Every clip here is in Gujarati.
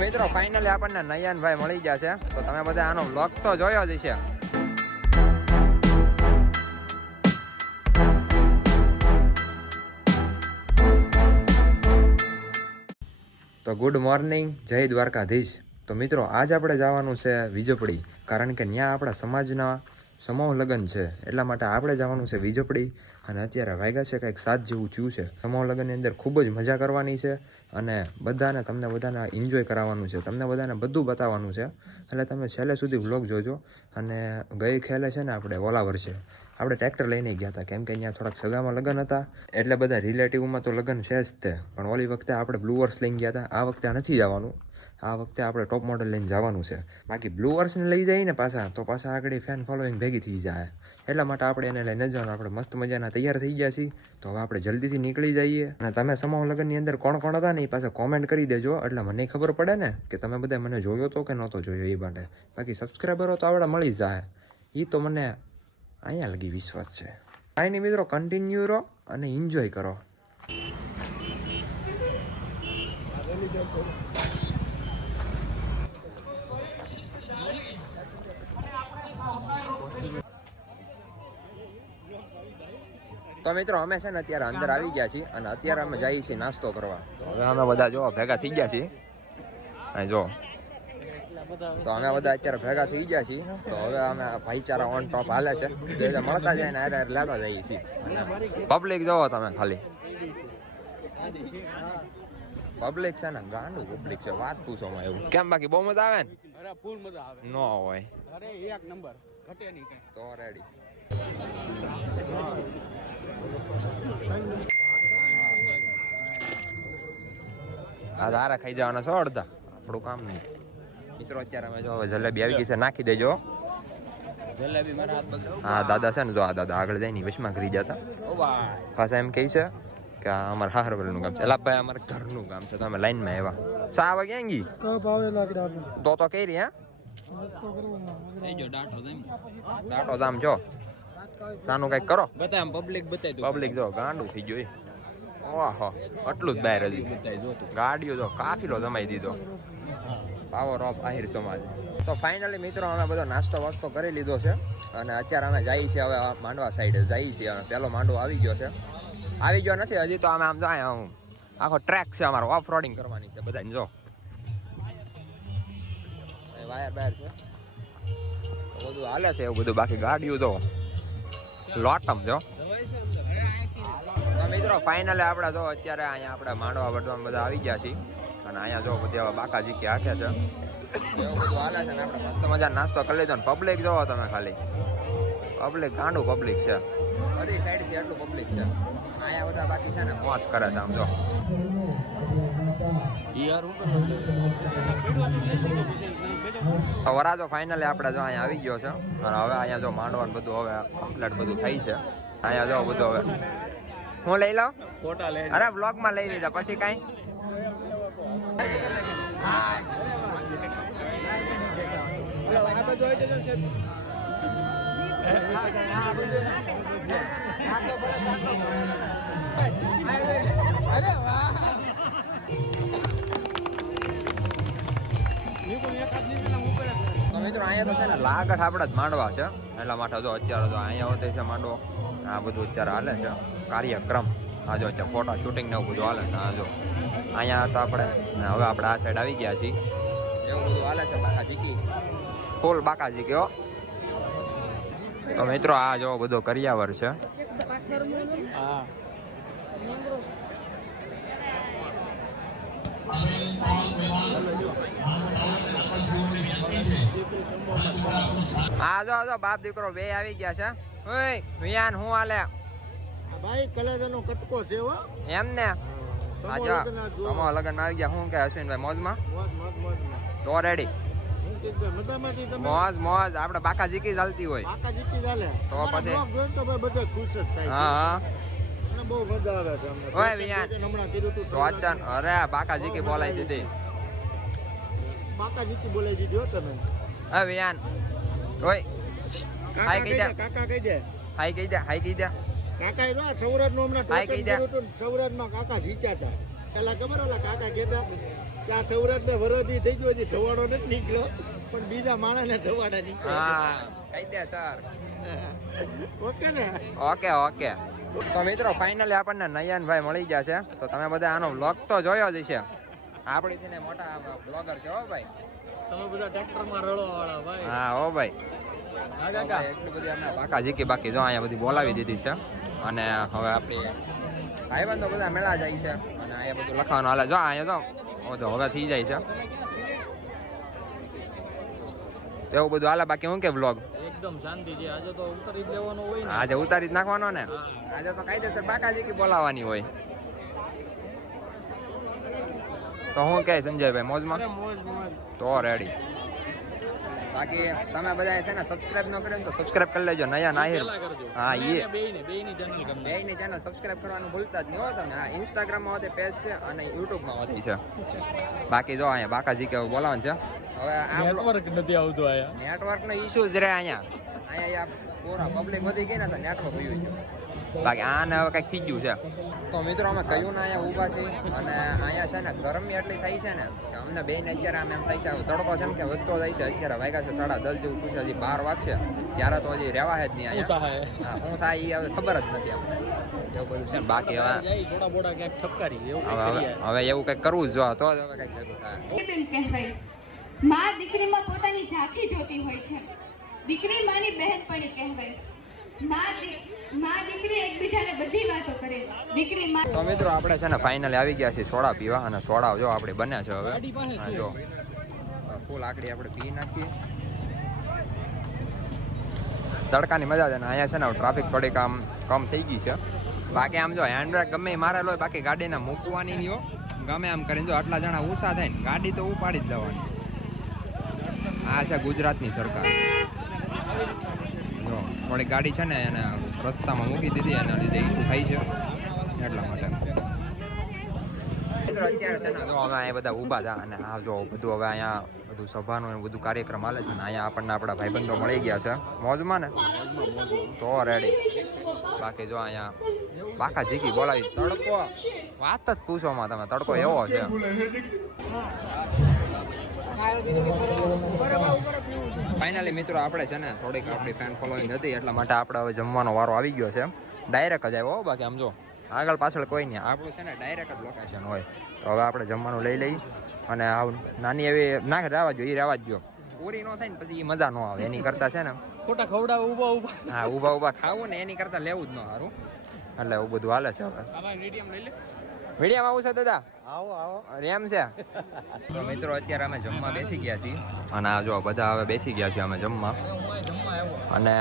મિત્રો ફાઇનલી આપણને નયનભાઈ મળી ગયા છે. તો તમે બધા આનો વ્લોગ તો જોયો જ છે તો ગુડ મોર્નિંગ જય દ્વારકાધીશ. તો મિત્રો, આજ આપણે જવાનું છે વીજપડી કારણ કે ત્યાં આપણા સમાજના સમૂહ લગ્ન છે. એટલા માટે આપણે જવાનું છે વીજપડી અને અત્યારે વાગ્યા છે કંઈક સાત જેવું થયું છે. સમૂહ લગ્નની અંદર ખૂબ જ મજા કરવાની છે અને બધાને તમને બધાને એન્જોય કરાવવાનું છે. તમને બધાને બધું બતાવવાનું છે. એટલે તમે છેલ્લે સુધી વ્લોગ જોજો. અને ગઈ ખેલે છે ને આપણે ઓલા વર્ષે આપણે ટ્રેક્ટર લઈને ગયા હતા. કેમ કે અહીંયા થોડાક સગામાં લગ્ન હતા. એટલે બધા રિલેટિવમાં તો લગ્ન છે જ તે. પણ ઓલી વખતે આપણે બ્લુ વર્સ લઈને ગયા હતા. આ વખતે નથી જવાનું. આ વખતે આપણે ટોપ મોડલ લઈને જવાનું છે. બાકી બ્લુ વર્સને લઈ જઈએ ને પાછા, તો પાછા આગળ ફેન ફોલોઈંગ ભેગી થઈ જાય. એટલા માટે આપણે એને લઈને જવાનું. આપણે મસ્ત મજાના તૈયાર થઈ ગયા છીએ. તો હવે આપણે જલ્દીથી નીકળી જઈએ. અને તમે સમૂહ લગ્નની અંદર કોણ કોણ હતા ને એ પાસે કોમેન્ટ કરી દેજો. એટલે મને ખબર પડે ને કે તમે બધા મને જોયો તો કે નહોતો જોયો એ માટે. બાકી સબસ્ક્રાઈબરો તો આપણે મળી જાય. એ તો મને અહીંયા લગી વિશ્વાસ છે. કાંઈ મિત્રો કન્ટિન્યુ રહો અને એન્જોય કરો. તો મિત્રો અમે છે ને અત્યારે અંદર આવી ગયા છીએ અને અત્યારે અમે જઈએ છીએ નાસ્તો કરવા. તો હવે અમે બધા જો ભેગા થઈ ગયા છીએ. જો. તો અમે બધા અત્યારે ભેગા થઈ ગયા છીએ. તો હવે અમે ભાઈચારા ઓન ટોપ હાલે છે. એટલે મળતા જાય ને હારે લેતા જઈએ છીએ. પબ્લિક જોવો તમે ખાલી. પબ્લિક છે ને ગાંડું પબ્લિક છે. વાત પૂછો માં એવું. કેમ બાકી બહુ મજા આવે ને? અરે ફૂલ મજા આવે. નો હોય. અરે એક નંબર ઘટે નહીં કઈ. તો રેડી આ ધારા ખાઈ જવાના છો અડધા? આપણું કામ નહીં. મિત્રો અત્યારે અમે જો હવે જલેબી આવી ગઈ છે નાખી દેજો. જલેબી મારા હાથ હા દાદા છે ને જો આ દાદા આગળ જઈને વચમાં ઘરી જતા પાછા એમ કહે છે કે આ અમારા હારવલનું કામ છે. એલા ભાઈ અમારા ઘરનું કામ છે તમે લાઈનમાં આવ્યા. સા આવા ક્યાં લાકડા તો તો કઈ રહી હા ડાઠો જેમ દાટો જામ જો. સાનું કંઈક કરો. બતાય પબ્લિક બતાય તું. પબ્લિક જો ગાંડું થઈ ગયું. ઓહો આટલું જ બહાર હજી. બતાય જો કાફી ગાડીઓ જો કાફીલો જમાઈ દીધો. પાવર ઓફ આહિર સમાજ તો ફાઇનલી મિત્રો અમે બધો નાસ્તો વાસ્તો કરી લીધો છે અને અત્યારે અમે જઈએ છીએ હવે માંડવા સાઈડે જઈએ છીએ. અને પહેલો માંડવો આવી ગયો છે. આવી ગયો નથી હજી તો અમે આમ જાય હું આખો ટ્રેક છે અમારો ઓફ રોડિંગ કરવાની છે બધાને, જો. વાયર બાયર છે. બધું હાલે છે એવું બધું, બાકી ગાડીઓ જો. લોટમ, જો. મિત્રો ફાઇનલી આપણે જો અત્યારે અહીંયા આપણે માંડવા વડવામાં બધા આવી ગયા છીએ. અને અહીંયા જો બધી હવે બાકાજી કે હાકે છે. એવું બધું હાલે છે ને આપણે મસ્ત મજા નાસ્તો કરી લીધો ને પબ્લિક જોવો તમે ખાલી. પબ્લિક ગાંડું પબ્લિક છે. બધી સાઈડથી એટલું પબ્લિક છે. અહીંયા બધા બાકી છે ને. મોજ કરે છે આમ જો. વરાજો ફાઇનલી આપણે જો અહીંયા આવી ગયો છે. અને હવે અહીંયા જો માંડવાનું બધું હવે કમ્પ્લીટ બધું થઈ છે. અહીંયા જો બધું હવે. હું લઈ લઉં? અરે બ્લોગમાં લઈ લીધા. પછી કાંઈ? ને લાગઠ આપણા જ માંડવા છે. એટલા માટે જો અત્યારે તો અહીંયા હોતે છે માંડવો. આ બધું અત્યારે હાલે છે. કાર્યક્રમ. આ જો ફોટા શૂટિંગ ને એવું બધું હાલે છે. આ જો. અહીંયા તો આપણે હવે આપણે આ સાઈડ આવી ગયા છીએ. એવું બધું હાલે છે બાકા જીકી? ફૂલ બાકા જીકી હો. તો મિત્રો આ જો બધો કરિયાવર છે. હા. આ જો જો બાપ દીકરો બે આવી ગયા છે. ઓય વિયાન હું હાલે? ભાઈ કલેજાનો કટકો છે હો. એમ ને? સમૂહ સમો લગ્ન આવી ગયા. શું કે અશ્વિનભાઈ મોજમાં? મોજ મોજ મોજ તો રેડી મોજ મોજ. આપડે બાકા જીકી ચાલતી હોય. તો પછી? હા બહુ મજા આવે છે ઓય વિયાન. હમણાં કીધું તું તો અરે બાકા જીકી બોલાઈ દીધી. જીતી બોલાઈ દીધી હો તમે. હા વિયાન ઓય હાય કહી દે કાકા કહી દે. હાઈ કહી દે હાઈ કહી દે. કાકા એ સૌરાજનું હમણાં ટોચન કર્યું હતું ને સૌરાજમાં કાકા જીત્યા હતા પેલા ખબર ઓલા કાકા કહેતા કે આ સૌરાષ્ટ્ર વરોધી થઈ ગયો હજી ઢવાડો નથી નીકળ્યો પણ બીજા માણસને ઢવાડા નીકળ્યા હા ઓકે ને? Okay okay. તો મિત્રો ફાઇનલી આપણને નયનભાઈ મળી ગયા છે. તો તમે બધા આનો બ્લોગ તો જોયો જ છે આપણી ને મોટા બ્લોગર છે હો ભાઈ. તમે બધા ટ્રેક્ટરમાં રડો વાળા ભાઈ. હા તો ભાઈ. એટલી બધી અમને બાકા જો અહીંયા બધી બોલાવી દીધી છે. અને હવે આપણી ભાઈબંધો બધા મેળા જાય છે. અને અહીંયા બધું લખવાનું હાલે. જો અહીંયા તો તો હવે થઈ જાય છે. એવું બધું હાલે. બાકી હું કે બ્લોગ એકદમ શાંતિ છે. આજે તો ઉતરી જ લેવાનો હોય ને. આજે ઉતારી જ નાખવાનો ને? આજે તો કાયદેસર બાકાજી કે બોલાવવાની હોય. તો હું કે સંજયભાઈ મોજમાં? મોજ મોજ. તો રેડી બાકી તમે બધા છે ને સબસ્ક્રાઇબ ન કર્યો ને તો સબસ્ક્રાઇબ કરી લેજો નયા નાહિર હા એ બે ને બે ની ચેનલ સબસ્ક્રાઇબ કરવાનું ભૂલતા જ નહીં હો તમે. હા ઇન્સ્ટાગ્રામમાં હોતે પેજ છે અને યુટ્યુબમાં હોતી છે. બાકી જો અહીંયા બાકાજી કે બોલાવાનું છે. હવે આ નેટવર્ક નથી આવતું અહીંયા. નેટવર્ક નો ઇશ્યુ જ રહે અહીંયા. અહીંયા પૂરા પબ્લિક વધી ગઈ ને તો નેટવર્ક વયું છે બાકી આને હવે કંઈક થઈ ગયું છે. તો મિત્રો અમે કયું ને અહીંયા ઊભા છીએ અને અહીંયા છે ને ગરમી એટલી થાય છે ને કે અમને બેન અત્યારે આમ એમ થાય છે તડકો છે ને કે વધતો જાય છે. અત્યારે વાગ્યા છે સાડા દસ જેવું થયું છે હજી બાર વાગશે. ત્યારે તો હજી રહેવા જ નહીં અહીંયા. હા શું થાય એ હવે ખબર જ નથી અમને. એવું બધું છે બાકી હવે એવું હવે કંઈક એવું કરવું જ તો જ હવે કંઈક ભેગું થાય. માં દીકરીમાં પોતાની ઝાંખી જોતી હોય છે. દીકરી માની બહેનપણી કહેવાય તો મિત્રો આપણે છે ને ફાઇનલ આવી ગયા છીએ સોડા પીવા અને સોડા જો આપણે બન્યા છે હવે. જો. ફૂલ આકડી આપણે પી નાખીએ. તડકાની મજા છે ને અહીંયા છે ને ટ્રાફિક થોડીક આમ કમ થઈ ગઈ છે. બાકી આમ જો હેન્ડબ્રેક ગમે એ મારેલો હોય બાકી ગાડીને મૂકવાની નહીં હો. ગમે આમ કરીને જો આટલા જણા ઊંચા થાય ને ગાડી તો ઉપાડી જ દેવાની. આ છે ગુજરાતની સરકાર. થોડી ગાડી છે ને એને રસ્તામાં મૂકી દીધી એના લીધે ઈશું થાય છે એટલા માટે. અત્યારે છે ને જો હવે અહીંયા બધા ઊભા હતા અને આ જો બધું હવે અહીંયા બધું સભાનું એવું બધું કાર્યક્રમ હાલે છે ને અહીંયા આપણને આપણા ભાઈબંધો મળી ગયા છે. મોજમાં ને? તો રેડી બાકી જો અહીંયા પાકા જીકી બોલાવી. તડકો. વાત જ પૂછોમાં તમે તડકો એવો છે. ફાઇનલી મિત્રો આપણે છે ને થોડીક આપણી ફેન ફોલોઈંગ હતી એટલા માટે આપણે હવે જમવાનો વારો આવી ગયો છે ડાયરેક્ટ જ આવ્યો હો, બાકી આમ જો આગળ પાછળ કોઈ નહીં. આપણું છે ને ડાયરેક્ટ જ લોકેશન હોય. તો હવે આપણે જમવાનું લઈ લઈ અને નાની એવી ના રહેવા જોઈએ એ રહેવા જ ગયો પૂરી ન થાય ને પછી એ મજા ન આવે એની કરતાં છે ને ખોટા ખવડાવ ઊભા ઊભા. હા ઊભા ઊભા ખાવું ને એની કરતાં લેવું જ ન સારું. એટલે એવું બધું હાલે છે હવે. મીડિયમ લઈ લે. મીડિયામાં આવું છે દાદા? આવો આવો. રેમ છે? તો મિત્રો અત્યારે અમે જમવા બેસી ગયા છીએ. અને આ જો બધા હવે બેસી ગયા છીએ અમે જમવા. જમવા અને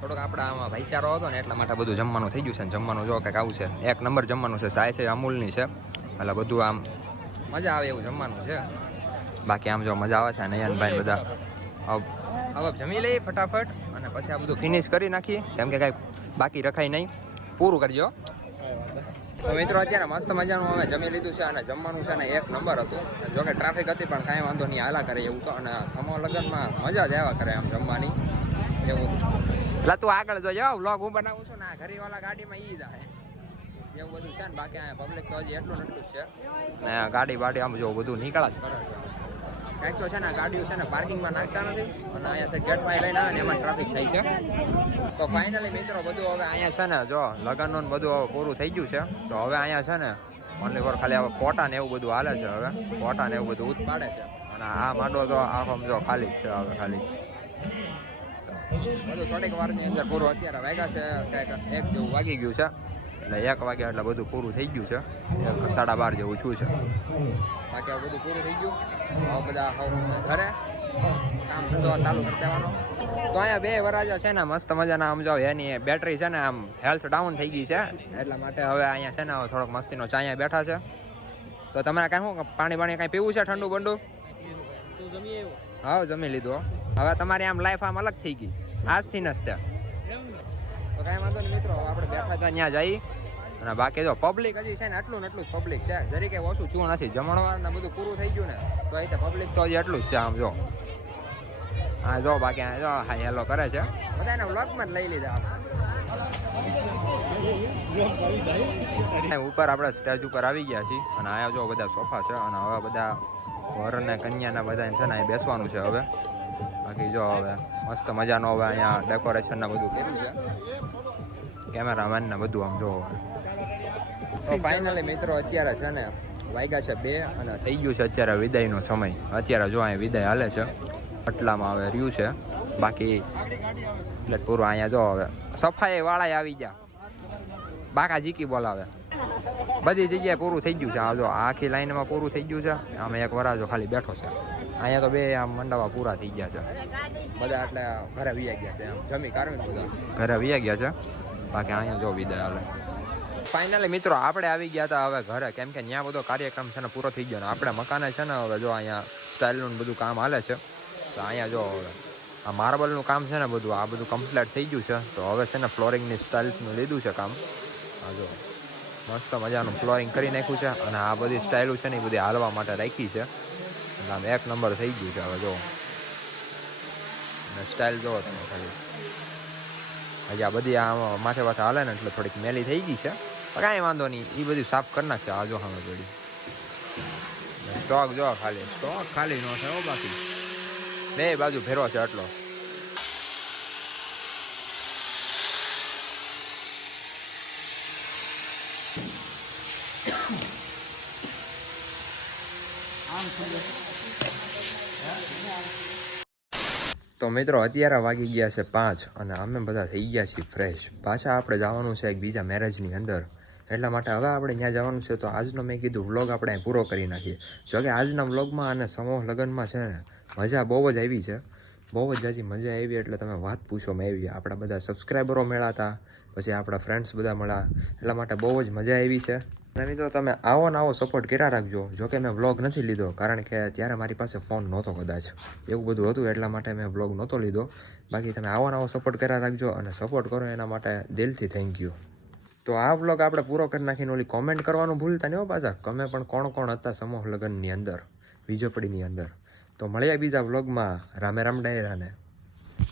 થોડોક આપણા આમાં ભાઈચારો હતો ને એટલા માટે બધું જમવાનું થઈ ગયું છે ને જમવાનું જો કંઈક આવું છે. એક નંબર જમવાનું છે સાય છે અમૂલની છે. એટલે બધું આમ મજા આવે એવું જમવાનું છે. બાકી આમ જો મજા આવે છે નયનભાઈ બધા. હવે હવે જમી લઈએ ફટાફટ અને પછી આ બધું ફિનિશ કરી નાખીએ. કેમ કે કાંઈ બાકી રખાય નહીં. પૂરું કરજો. તો મિત્રો, અત્યારે મસ્ત મજાનું અમે જમી લીધું છે અને જમવાનું છે ને એક નંબર હતું. જોકે ટ્રાફિક હતી પણ કાંઈ વાંધો નહીં, હાલા કરે એવું તો. અને સમો લગ્નમાં મજા જ આવ્યા કરે આમ જમવાની. એવું. એટલે તું આગળ જો જાવ વ્લોગ હું બનાવું છું ને, આ ઘરીવાળા ગાડીમાં ઈ જાય. એવું બધું છે ને, બાકી પબ્લિક તો હજી એટલું ને એટલું જ છે. ને ગાડી બાડી આમ જો બધું નીકળા છે. કંઈક તો છે ને, ગાડીઓ છે ને પાર્કિંગમાં નાખતા નથી અને અહીંયાથી ગેટમાં લઈને આવે ને એમાં ટ્રાફિક થાય છે. તો ફાઇનલી મિત્રો બધું હવે અહીંયા છે ને, જો લગ્નનું બધું હવે પૂરું થઈ ગયું છે. તો હવે અહીંયા છે ને ઓનલી ફોર ખાલી હવે ફોટા ને એવું બધું હાલે છે હવે. ફોટા ને એવું બધું ઉત્પાડે છે. અને આ માંડો તો આખો જો ખાલી જ છે હવે ખાલી. બધું થોડીક વારની અંદર પૂરું અત્યારે વાગ્યા છે કંઈક એક જેવું વાગી ગયું છે. એટલે એક વાગ્યા એટલે બધું પૂરું થઈ ગયું છે. એક સાડા બાર જેવું છું છે. બાકી આ બધું પૂરું થઈ ગયું. હવે બધા ઘરે. કામ ધંધો ચાલુ કરી દેવાનો. તો અહીંયા બે વરાજા છે ને, મસ્ત મજાના, આમ જો એની બેટરી છે ને, આમ હેલ્થ ડાઉન થઈ ગઈ છે. એટલા માટે હવે અહીંયા છે ને થોડોક મસ્તીનો ચાયા બેઠા છે. તો તમારે કાંઈ શું પાણી પાણી કાંઈ પીવું છે ઠંડુ બંડુ? હા જમી લીધું હવે તમારી આમ લાઈફ આમ અલગ થઈ ગઈ. આજથી નસ્તે. તો કાંઈ વાંધો નહીં મિત્રો આપણે બેઠા હતા, ત્યાં જઈ. અને બાકી જો પબ્લિક હજી છે ને એટલું ને એટલું જ પબ્લિક છે. જરી કે ઓછું થયું નથી જમણવાર ને બધું પૂરું થઈ ગયું ને, તો અહીં પબ્લિક તો હજી એટલું જ છે આમ જો. હા જો બાકી આ જો, હા હેલો કરે છે. બધા એને વ્લોગમાં જ લઈ લીધા આપણે. ઉપર આપણે સ્ટેજ ઉપર આવી ગયા છીએ. અને આયા જો બધા સોફા છે, અને હવે બધા વર અને કન્યાના બધા છે ને અહીં બેસવાનું છે હવે. બાકી જો હવે મસ્ત મજાનો હવે અહીંયા ડેકોરેશન ને બધું કર્યું છે. કેમેરામેન ને બધું આમ જો તો ફાઇનલી મિત્રો અત્યારે છે ને વાગ્યા છે બે અને થઈ ગયું છે અત્યારે વિદાયનો સમય. અત્યારે જો અહીંયા વિદાય હાલે છે. પટલામાં હવે રહ્યું છે. બાકી એટલે પૂરું અહીંયા જો હવે સફાઈ વાળા આવી ગયા. બાકા જીકી બોલાવે. બધી જગ્યાએ પૂરું થઈ ગયું છે. આ જો આખી લાઈનમાં પૂરું થઈ ગયું છે. આમે એક વરાજો ખાલી બેઠો છે. અહીંયા તો બે આમ મંડાવા પૂરા થઈ ગયા છે. બધા એટલે ઘરે વિયા ગયા છે. આમ જમી કારણ બધા ઘરે વિયા ગયા છે. બાકી અહીંયા જો વિદાય હાલે. ફાઇનલી મિત્રો, આપણે આવી ગયા હતા હવે ઘરે. કેમ કે ત્યાં બધો કાર્યક્રમ છે ને પૂરો થઈ ગયો ને. આપણે મકાને છે ને હવે જો અહીંયા સ્ટાઇલનું બધું કામ હાલે છે. તો અહીંયા જો હવે આ માર્બલનું કામ છે ને બધું, આ બધું કમ્પ્લીટ થઈ ગયું છે. તો હવે છે ને ફ્લોરિંગની સ્ટાઇલ્સનું લીધું છે કામ. આ જો મસ્ત મજાનું ફ્લોરિંગ કરી નાખ્યું છે અને આ બધી સ્ટાઇલો છે ને એ બધી હાલવા માટે રાખી છે. એટલે આમ એક નંબર થઈ ગયું છે હવે જો. અને સ્ટાઇલ જોવો તમે ખાલી. હજી આ બધી આ માથે માથે હાલે ને એટલે થોડીક મેલી થઈ ગઈ છે. કાંઈ વાંધો નહીં. એ બધું સાફ કરી નાખશે આજો સામે પડી સ્ટોક જો ખાલી. સ્ટોક ખાલી નો છે બાકી. બે બાજુ ફેરવો છે આટલો. તો મિત્રો, અત્યારે વાગી ગયા છે પાંચ અને અમે બધા થઈ ગયા છીએ ફ્રેશ. પાછા આપણે જવાનું છે એક બીજા મેરેજની અંદર. એટલા માટે હવે આપણે ત્યાં જવાનું છે, તો આજનો મેં કીધું વ્લોગ આપણે પૂરો કરી નાખીએ. જોકે આજના વ્લોગમાં અને સમૂહ લગ્નમાં છે ને, મજા બહુ જ આવી છે. બહુ જ જાજી મજા આવી, એટલે તમે વાત પૂછો મેં આવી આપણા બધા સબસ્ક્રાઈબરો મળ્યા પછી આપણા ફ્રેન્ડ્સ બધા મળ્યા, એટલા માટે બહુ જ મજા આવી છે. અને મિત્રો તમે આવો ને આવો સપોર્ટ કર્યા રાખજો જોકે મેં વ્લોગ નથી લીધો, કારણ કે ત્યારે મારી પાસે ફોન નહોતો કદાચ. એવું બધું હતું, એટલા માટે મેં વ્લોગ નહોતો લીધો. બાકી તમે આવો ને આવો સપોર્ટ કર્યા રાખજો અને સપોર્ટ કરો એના માટે દિલથી થેન્ક યુ તો આ વ્લોગ આપણે પૂરો કરી નાખીને ઓલી કોમેન્ટ કરવાનું ભૂલતા નહીં હો પાછા. તમે પણ કોણ કોણ હતા સમૂહ લગ્નની અંદર વીજોપડીની અંદર. તો મળ્યા બીજા વ્લોગમાં. રામે રામ ડાયરાને.